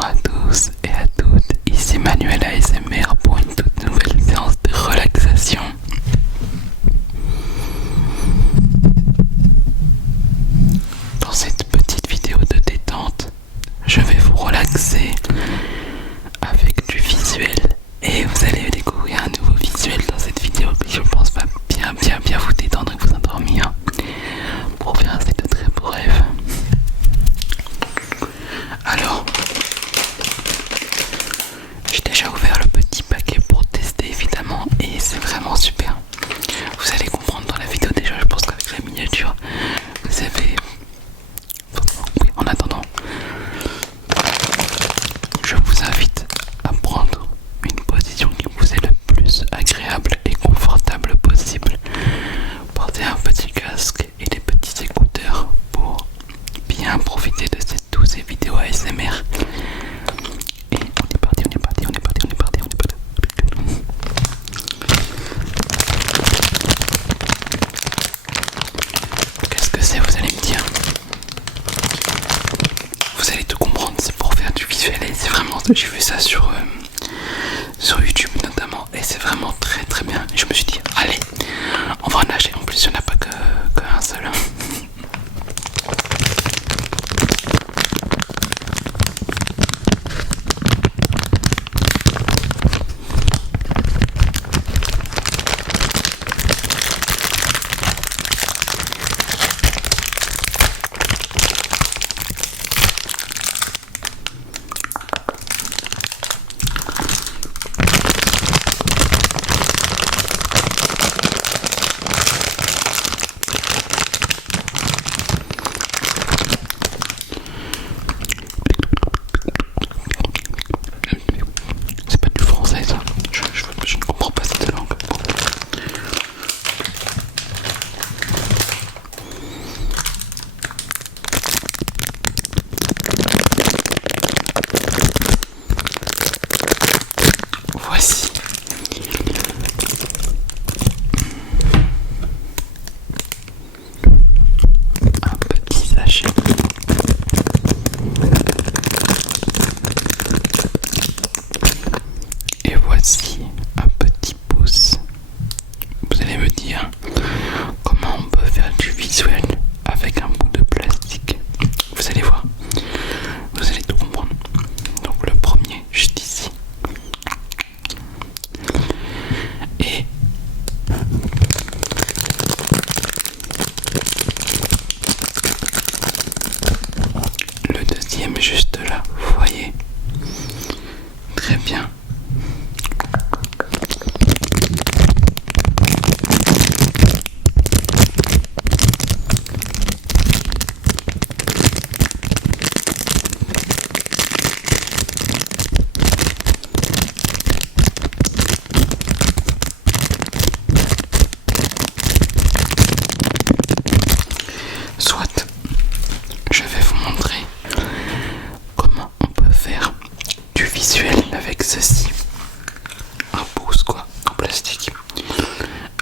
Bonjour à tous et à toutes, ici Manuel ASMR pour une toute nouvelle séance de relaxation. Dans cette petite vidéo de détente, je vais vous relaxer avec du visuel et vous allez découvrir un nouveau visuel dans cette vidéo qui je pense va bien vous détendre et vous endormir pour faire de très beaux rêves. Alors, j'ai déjà ouvert le petit paquet pour tester évidemment et c'est vraiment super. Vous allez comprendre dans la vidéo déjà, je pense qu'avec la miniature, vous avez... Oui, en attendant, je vous invite à prendre une position qui vous est le plus agréable et confortable possible. Portez un petit casque et des petits écouteurs pour bien profiter de cette douce vidéo ASMR. Et on est parti. Qu'est-ce que c'est, vous allez me dire? Vous allez tout comprendre, c'est pour faire du visuel et c'est vraiment... J'ai vu ça sur YouTube notamment et c'est vraiment très bien. Et je me suis dit, allez, on va en acheter. En plus, il n'y en a pas qu'un seul. C'est pas du français ça, je ne comprends pas cette langue. Voici un petit sachet. Et voici un petit pouce. Vous allez me dire comment on peut faire du visuel avec un bout de plastique. Vous allez voir, vous allez tout comprendre. Donc le premier, juste ici. Et le deuxième juste là, vous voyez. Très bien. Soit, je vais vous montrer comment on peut faire du visuel avec ceci. Un pouce quoi, en plastique.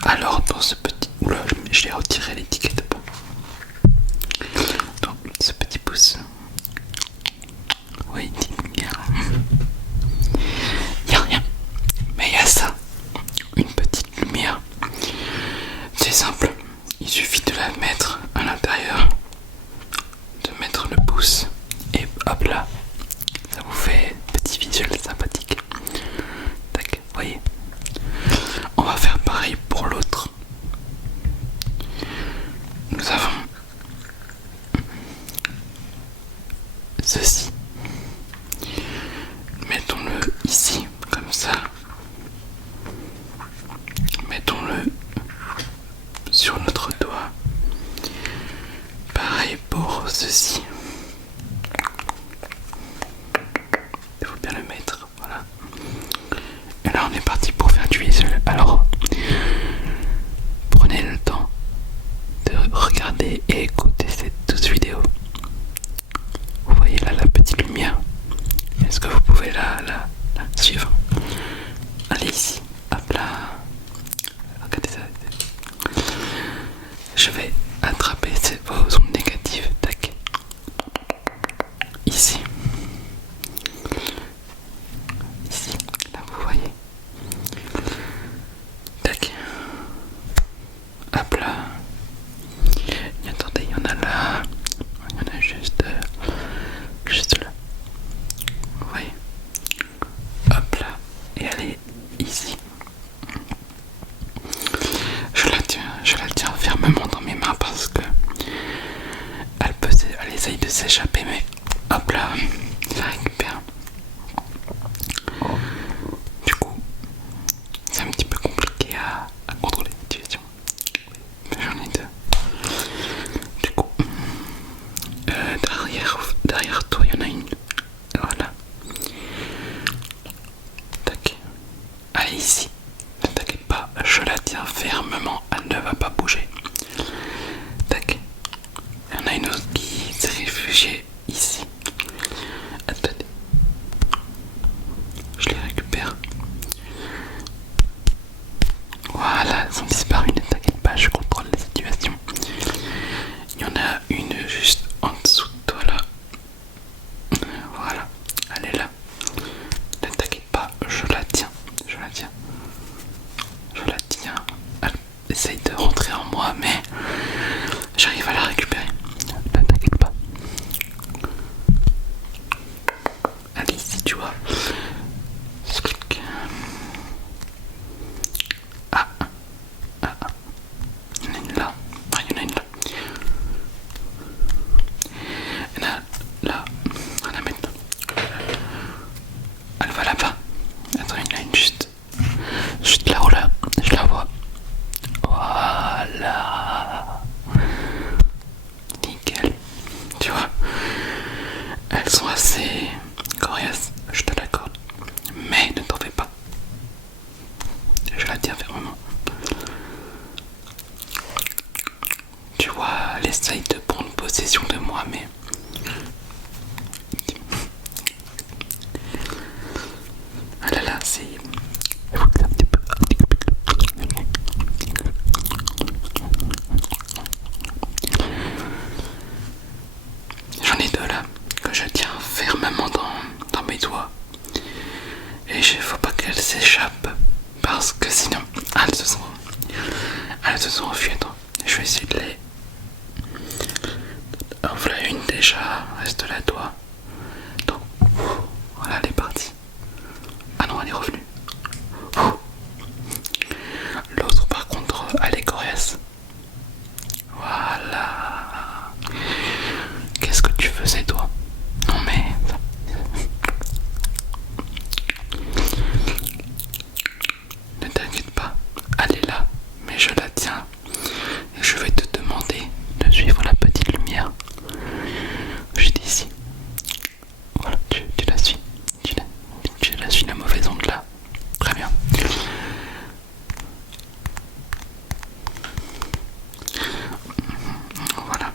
Alors dans ce petit... Oula, je l'ai retiré l'étiquette. Dans ce petit pouce. Oui, bien. Il n'y a rien. Mais il y a ça. Une petite lumière. C'est simple. Il suffit de la mettre à l'intérieur. De mettre le pouce. Et hop là. Ça vous fait petit visuel sympathique. Tac, voyez. On va faire pareil pour l'autre. Nous avons ceci. Mettons-le ici, comme ça. Mettons-le sur notre doigt. Pareil pour ceci. Il faut bien le mettre, voilà. Et là on est parti pour faire du visuel. Alors, prenez le temps de regarder et écouter cette douce vidéo. Vous voyez là la petite lumière. Est-ce que vous pouvez la suivre? Allez ici, hop là. Regardez ça. Je vais attraper vos ondes négatives. Tac. Ici. tu vois. Ah, ah, ah. Il y en a une là. Ah, il y en a une là. Il y en a là. On va la mettre là. Elle va là-bas. Attends, il y en a une juste là-haut là. Je la vois. Voilà. Nickel. Tu vois, elles sont assez coriaces, je te l'accorde. Mais ne t'en fais pas. Je la tiens fermement. Tu vois, elle essaye de prendre possession de moi, mais... Ah là là, c'est... J'en ai deux là, que je tiens fermement dans mes doigts. Et il faut pas qu'elles s'échappent, parce que sinon, elles se sont enfuies. Attends, je vais essayer de les... En voilà une déjà, reste là toi. Donc, voilà, elle est partie. Ah non, elle est revenue. L'autre par contre, elle est coriace. Voilà. Qu'est-ce que tu faisais toi? Non mais... Ne t'inquiète pas, elle est là, mais je la tiens. Et je vais te demander de suivre la petite lumière. Juste ici. Voilà, tu la suis. Tu la suis, la mauvaise onde là. Très bien. Voilà.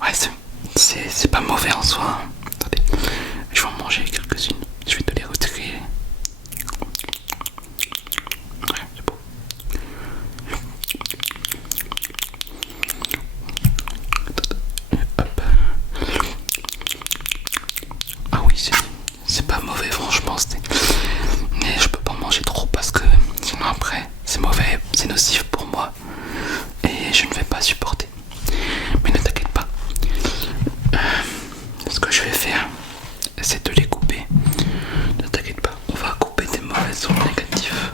Ouais, c'est pas mauvais en soi. Attendez, je vais en manger quelques-unes. Je vais te les retirer. Ouais, c'est beau. Hop. Ah oui, c'est pas mauvais franchement. Mais je peux pas en manger trop parce que sinon après c'est mauvais, c'est nocif pour moi. Et je ne vais pas supporter. Mais ne t'inquiète pas. Ce que je vais faire, c'est de les couper. Ne t'inquiète pas, on va couper tes mauvaises ondes négatives.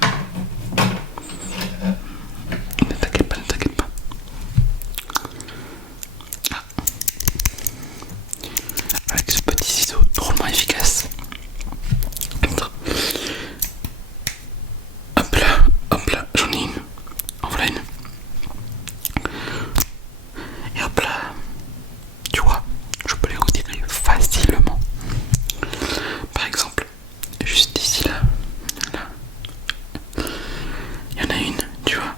Ne t'inquiète pas, ne t'inquiète pas. Ah. Avec ce petit ciseau drôlement efficace. Attends. Hop là, j'en ai une. En voilà une. Et hop là. Tu vois, je peux les retirer facilement. Par exemple, juste ici là. Il y en a une, tu vois.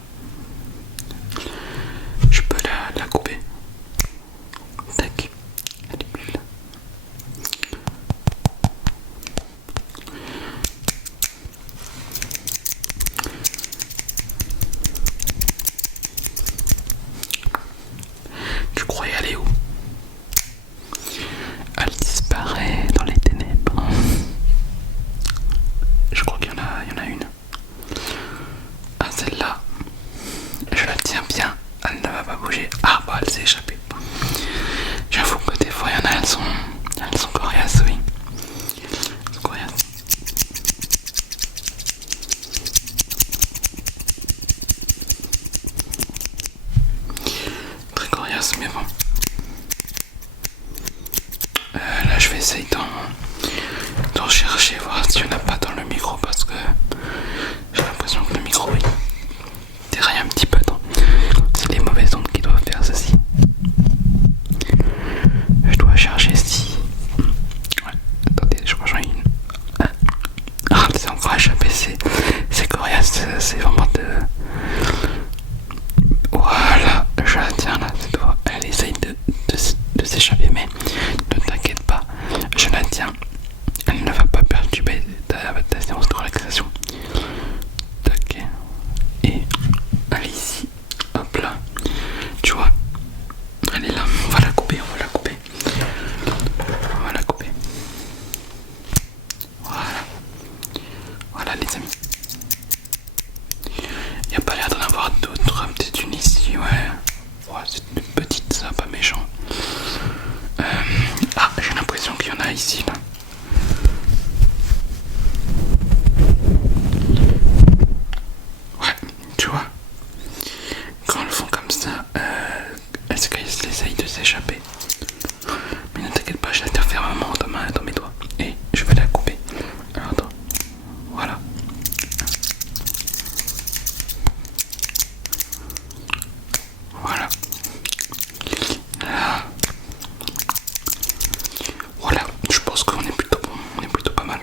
Je peux la couper. Tac. Elle est plus là. Tu croyais aller où? Elle disparaît dans les ténèbres. Je crois qu'il y en a une. Ah, celle-là, je la tiens bien, elle ne va pas bouger. Ah bah elle s'est échappée. J'avoue que des fois il y en a, elles sont coriaces, oui. Elles sont coriaces. Très coriaces, mais bon. Là je vais essayer d'en chercher, voir s'il n'y en a pas dans le micro parce que j'ai l'impression que le micro il déraille un petit peu. Attends, c'est les mauvaises ondes qui doivent faire ceci. Je dois chercher si... Ouais, attendez, je crois que j'en ai une. Ah, c'est encore échappé, c'est coriace, c'est vraiment de... Voilà, je la tiens là, cette fois. Elle essaye de s'échapper, mais ne t'inquiète pas, je la tiens. Elle ne va pas perturber ta séance de relaxation. Tac. Et elle est ici. Hop là. Tu vois, elle est là. On va la couper, on va la couper. On va la couper. Voilà. Voilà les amis. ici là. Ouais, tu vois, quand elles font comme ça, elles essayent de s'échapper. Mais ne t'inquiète pas, je la tiens fermement dans mes doigts. Et je vais la couper. Alors attends, voilà. Voilà. Là. Voilà, je pense qu'on est plutôt bon, on est plutôt pas mal.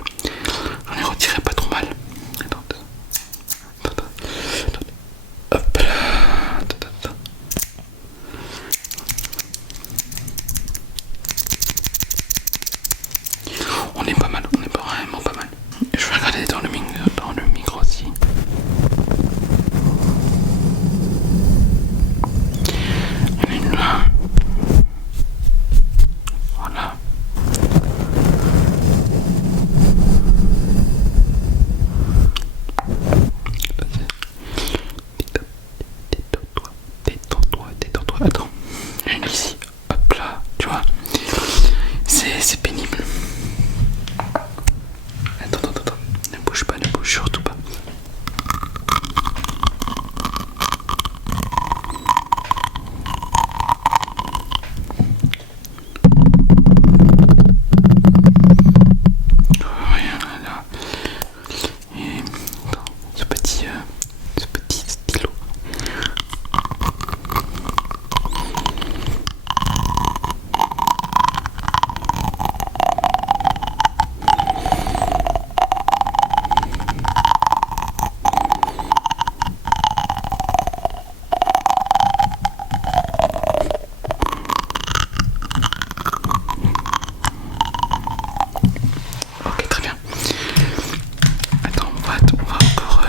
J'en ai retiré pas trop mal. Attends, attends. Hop là. Attends. On est pas mal, on est pas vraiment pas mal. Je vais regarder dans le micro aussi. Il y en a une là. Voilà. Détends-toi. Attends. Il y en a une ici. Hop là, tu vois. C'est pénible. Attends. Ne bouge surtout pas. Rien là. Et attends, ce petit stylo. Ok, très bien. Attends, on va encore.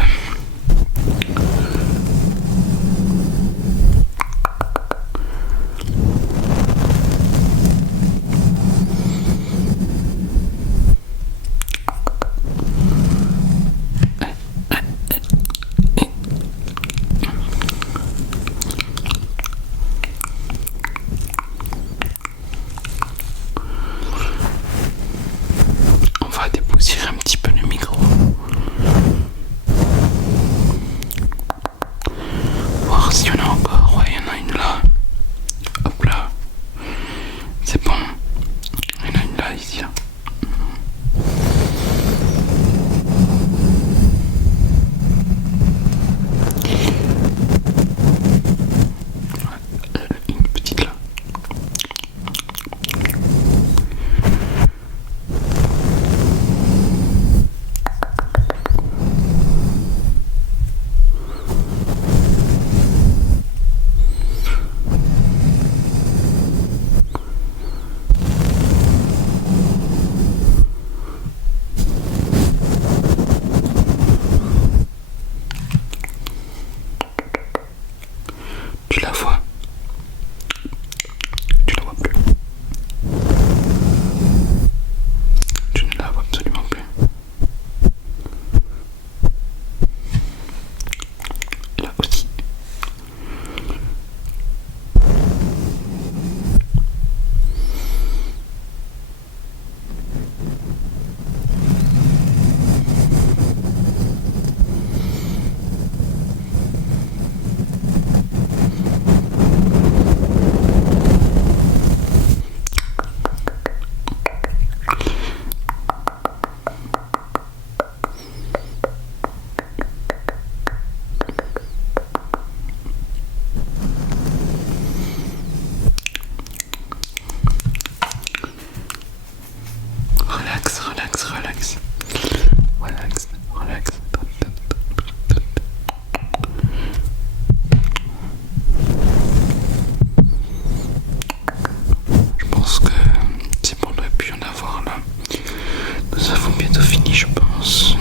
On va dépoussiérer un petit peu le micro. Voir s'il y en a encore. Ouais, il y en a une là. Hop là. C'est bon. Il y en a une là, ici là. Une petite là. Tu la vois? Tu la vois plus? Tu ne la vois absolument plus. Là aussi. Relax. Je pense que c'est bon, on doit plus en avoir là. Nous avons bientôt fini, je pense.